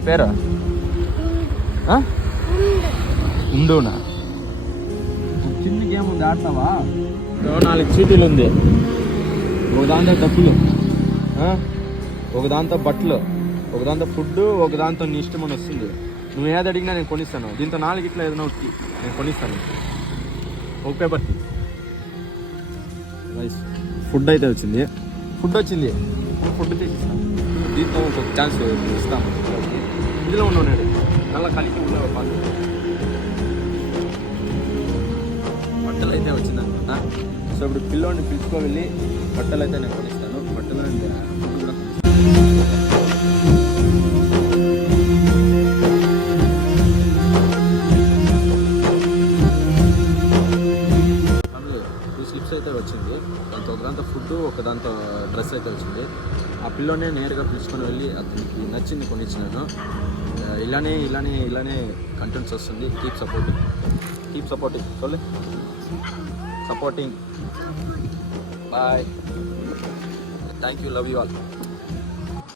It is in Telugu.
నీ పేరు ఉండునా? చిన్న గేమ్ ఉంది, ఆడతావా? 4 చీటీలు ఉంది. ఒక దాంతో డబ్బులు, ఒక దాంతో బట్టలు, ఒక దాంతో ఫుడ్, ఒక దాంతో నీ ఇష్టం అని వస్తుంది. నువ్వు ఏది అడిగినా నేను కొనిస్తాను. దీంతో 4 ఇట్లా ఏదైనా ఒకటి నేను కొనిస్తాను. ఒక పేపర్కి రైస్. ఫుడ్ అయితే వచ్చింది. ఫుడ్ తీసిస్తాను. దీంతో ఒక ఛాన్స్ ఇస్తాము. ఇందులో ఉన్నాడు నల్ల కలిపి ఉన్న పాలు. బట్టలు అయితే వచ్చిందనుకున్నా. సో ఇప్పుడు పిల్లోని పిలుచుకో వెళ్ళి బట్టలు అయితే నేను కొనిస్తాను. బట్టలు ఫుడ్ కూడా అయితే వచ్చింది. దాంతో ఒక దాంతో ఫుడ్, ఒక దాంతో డ్రెస్ అయితే వచ్చింది. ఆ పిల్లోనే నేరుగా పిలుచుకొని వెళ్ళి అతనికి నచ్చింది కొనిచ్చినాను. ఇలానే కంటెంట్స్ వస్తుంది. Keep supporting. Bye. Thank you. Love you all.